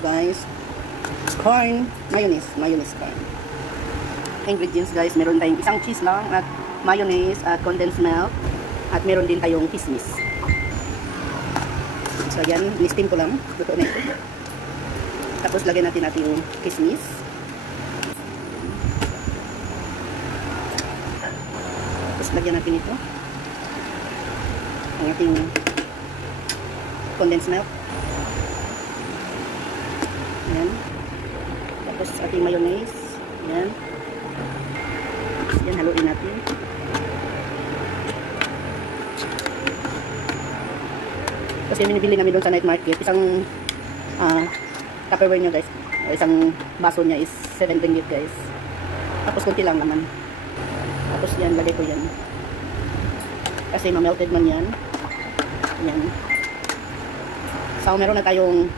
guys. Corn, mayonnaise corn. Ingredients guys, meron tayong isang cheese lang at mayonnaise at condensed milk at meron din tayong kismis. So yan, ni-steam ko lang. Luto na ito. Tapos lagyan natin yung kismis. Tapos lagyan natin ito. Ang ating condensed milk. Yan. Tapos ating mayonnaise. Yan. Yan, haluin natin. Tapos yung binibili namin doon sa night market, isang Tupperware nyo guys, isang baso niya is 7 ringgit guys. Tapos kunti lang naman. Tapos yan, lagay ko yan. Kasi ma-melted man yan. Yan. So meron na tayong